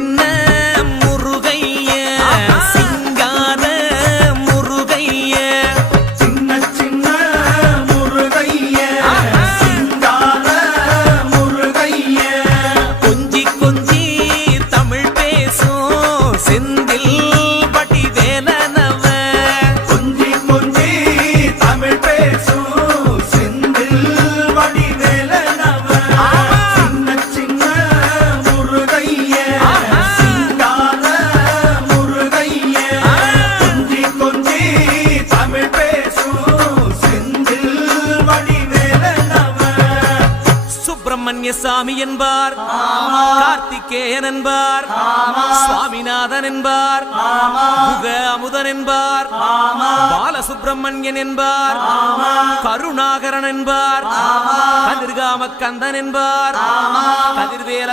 சின்ன முருகைய சிங்கார முருகைய சின்ன சின்ன முருகைய சிங்கார முருகைய கொஞ்சி கொஞ்சி தமிழ் பேசும் செந்தில் பட்டி வேலனவ கொஞ்சி கொஞ்சி தமிழ் பேசும் செந்தில் வடி வேலனவ சின்ன சின்ன முருகைய சிங்கார முருகைய கொஞ்சி கொஞ்சி தமிழ் பேசும் செந்தில் வடி வேலனவ சுப்பிரமணிய சாமி என்பார் கார்த்திகேயன் என்பார் சுவாமிநாதன் என்பார் முக அமுதன் என்பார் பாலசுப்பிரமணியன் என்பார் கருணாகரன் என்பார் கதிர்காம கந்தன் என்பார் கதிர்வேல